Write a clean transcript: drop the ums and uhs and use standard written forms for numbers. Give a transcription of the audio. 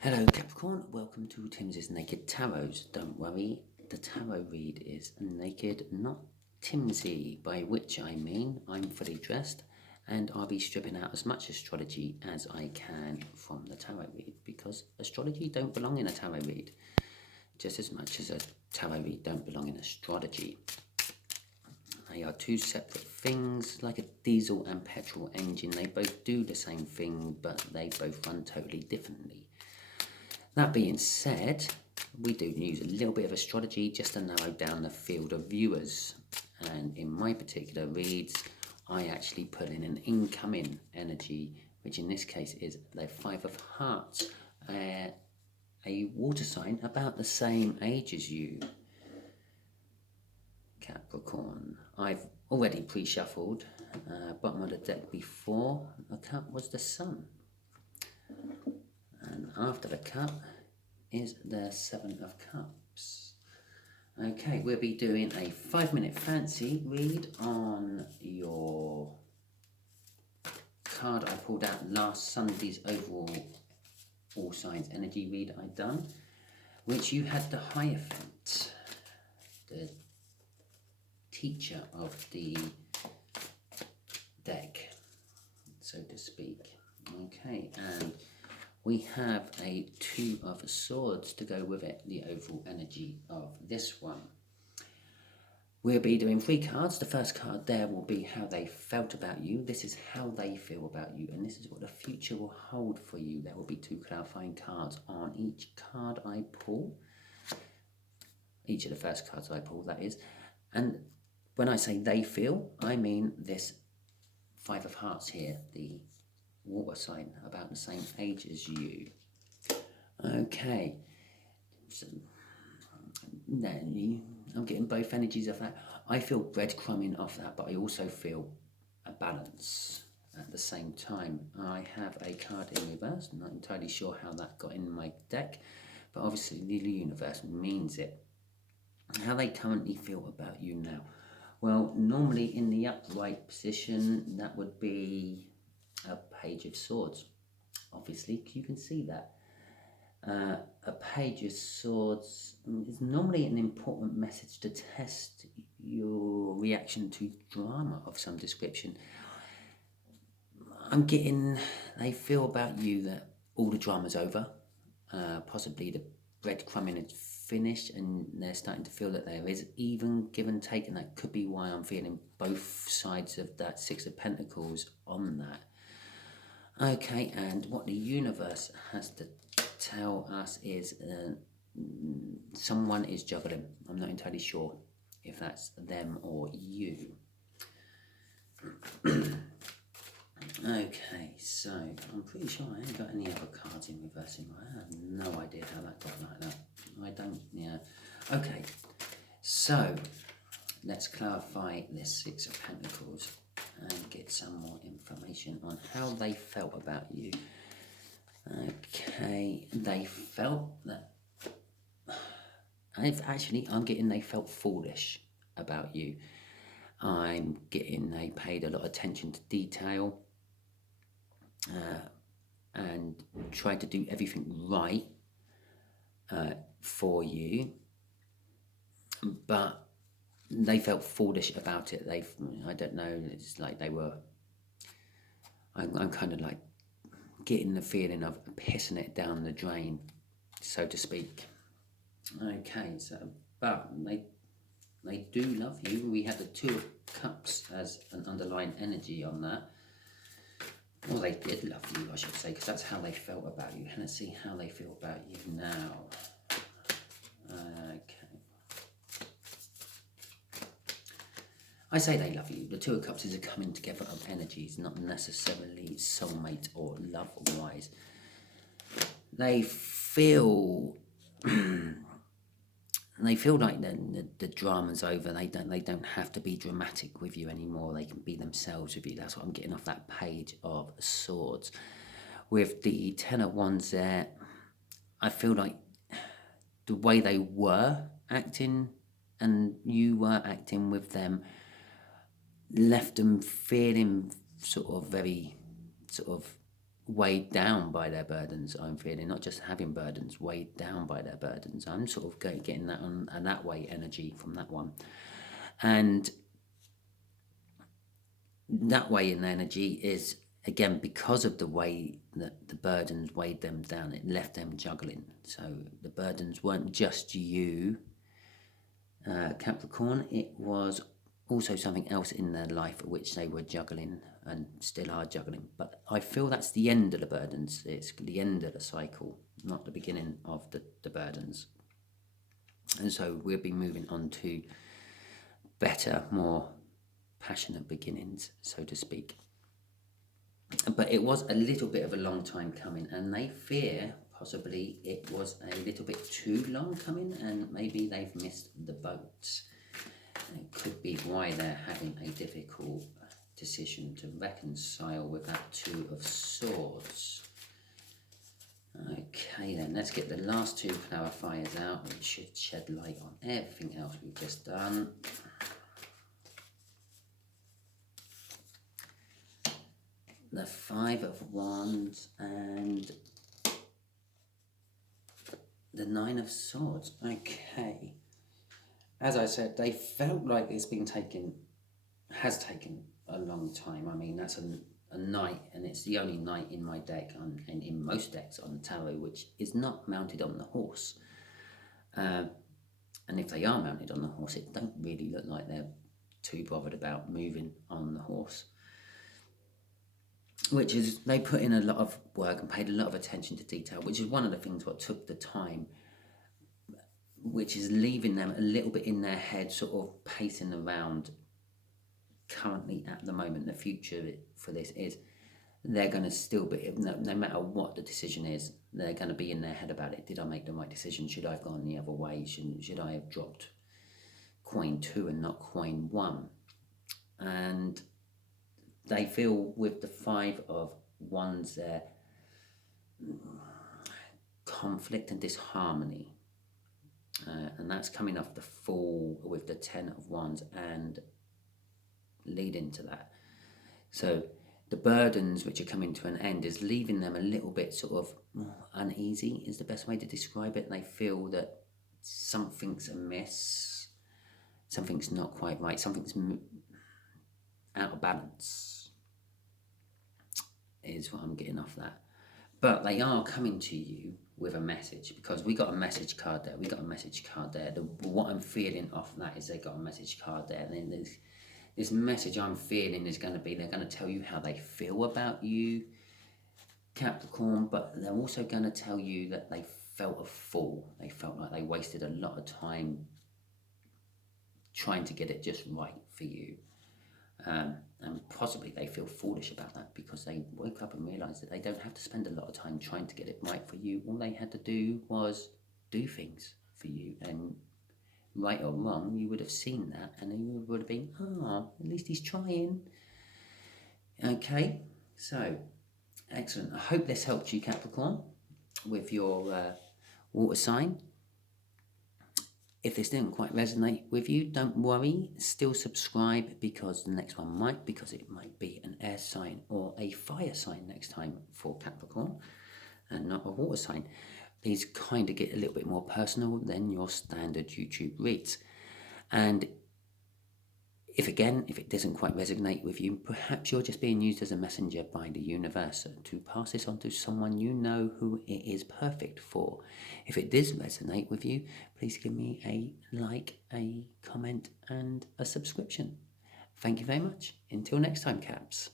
Hello Capricorn, welcome to Timsy Naked Tarot. Don't worry, the tarot read is naked, not Timsy, by which I mean I'm fully dressed and I'll be stripping out as much astrology as I can from the tarot read, because astrology don't belong in a tarot read, just as much as a tarot read don't belong in astrology. They are two separate things, like a diesel and petrol engine. They both do the same thing, but they both run totally differently. That being said, we do use a little bit of astrology just to narrow down the field of viewers. And in my particular reads, I actually put in an incoming energy, which in this case is the Five of Hearts, a water sign about the same age as you, Capricorn. I've already pre-shuffled. Bottom of the deck before the cup was the Sun. And after the cup is the Seven of Cups. Okay, we'll be doing a 5-minute fancy read on your card I pulled out last Sunday's overall all signs energy read I done, which you had the Hierophant, the teacher of the deck, so to speak. Okay, and we have a Two of Swords to go with it, the overall energy of this one. We'll be doing 3 cards. The first card there will be how they felt about you. This is how they feel about you, and this is what the future will hold for you. There will be 2 clarifying cards on each card I pull. Each of the first cards I pull, that is. And when I say they feel, I mean this Five of Hearts here, the water sign about the same age as you. Okay, so then I'm getting both energies of that. I feel breadcrumbing off that, but I also feel a balance at the same time. I have a card in reverse. I'm not entirely sure how that got in my deck, but obviously the universe means it. How they currently feel about you now. Well, normally in the upright position, that would be a Page of Swords. Obviously, you can see that. A Page of Swords is normally an important message to test your reaction to drama of some description. I'm getting, they feel about you that all the drama's over. Possibly the breadcrumbing is finished, and they're starting to feel that there is even give and take, and that could be why I'm feeling both sides of that Six of Pentacles on that. Okay, and what the universe has to tell us is someone is juggling. I'm not entirely sure if that's them or you. Okay, so I'm pretty sure I ain't got any other cards in reverse in my hand. I have no idea how that got like that. I don't, yeah. Okay, so let's clarify this Six of Pentacles and get some more information on how they felt about you. Okay, they felt that I'm getting they felt foolish about you. I'm getting they paid a lot of attention to detail and tried to do everything right for you, but they felt foolish about it. I don't know, it's like they were, I'm kind of like getting the feeling of pissing it down the drain, so to speak. Okay, so, but they do love you. We had the Two of Cups as an underlying energy on that. Well, they did love you, I should say, because that's how they felt about you. Let's see how they feel about you now. Okay. I say they love you. The Two of Cups is a coming together of energies, not necessarily soulmate or love-wise. They feel they feel like the drama's over. They don't have to be dramatic with you anymore. They can be themselves with you. That's what I'm getting off that Page of Swords. With the Ten of Wands there, I feel like the way they were acting and you were acting with them left them feeling sort of very weighed down by their burdens, I'm feeling, not just having burdens, weighed down by their burdens. I'm sort of getting that on and that way energy from that one. And that way in energy is, again, because of the way that the burdens weighed them down, it left them juggling. So the burdens weren't just you, Capricorn, it was also something else in their life at which they were juggling and still are juggling. But I feel that's the end of the burdens. It's the end of the cycle, not the beginning of the burdens. And so we'll be moving on to better, more passionate beginnings, so to speak. But it was a little bit of a long time coming, and they fear possibly it was a little bit too long coming, and maybe they've missed the boat. It could be why they're having a difficult decision to reconcile with that Two of Swords. Okay then, let's get the last two clarifiers out, which should shed light on everything else we've just done. The Five of Wands and the Nine of Swords. Okay. As I said, they felt like it's has taken a long time. I mean, that's a knight, and it's the only knight in my deck, and in most decks on the tarot, which is not mounted on the horse. And if they are mounted on the horse, it don't really look like they're too bothered about moving on the horse. Which is, they put in a lot of work and paid a lot of attention to detail, which is one of the things what took the time, which is leaving them a little bit in their head, sort of pacing around currently at the moment. The future for this is they're going to still be, no matter what the decision is, they're going to be in their head about it. Did I make the right decision? Should I have gone the other way? Should I have dropped coin 2 and not coin 1? And they feel with the Five of Wands there, conflict and disharmony. And that's coming off the Fool with the Ten of Wands and leading to that. So the burdens which are coming to an end is leaving them a little bit sort of uneasy is the best way to describe it. They feel that something's amiss, something's not quite right, something's out of balance is what I'm getting off that. But they are coming to you with a message, because we got a message card there, what I'm feeling off that is they got a message card there, and then there's this message I'm feeling is going to be, they're going to tell you how they feel about you, Capricorn, but they're also going to tell you that they felt a fool. They felt like they wasted a lot of time trying to get it just right for you. And possibly they feel foolish about that because they woke up and realised that they don't have to spend a lot of time trying to get it right for you. All they had to do was do things for you, and right or wrong, you would have seen that, and then you would have been, at least he's trying. Okay, so excellent. I hope this helped you, Capricorn, with your water sign. If this didn't quite resonate with you, don't worry, still subscribe, because the next one might, because it might be an air sign or a fire sign next time for Capricorn, and not a water sign. These kind of get a little bit more personal than your standard YouTube reads. And if it doesn't quite resonate with you, perhaps you're just being used as a messenger by the universe to pass this on to someone you know who it is perfect for. If it does resonate with you, please give me a like, a comment, and a subscription. Thank you very much. Until next time, Caps.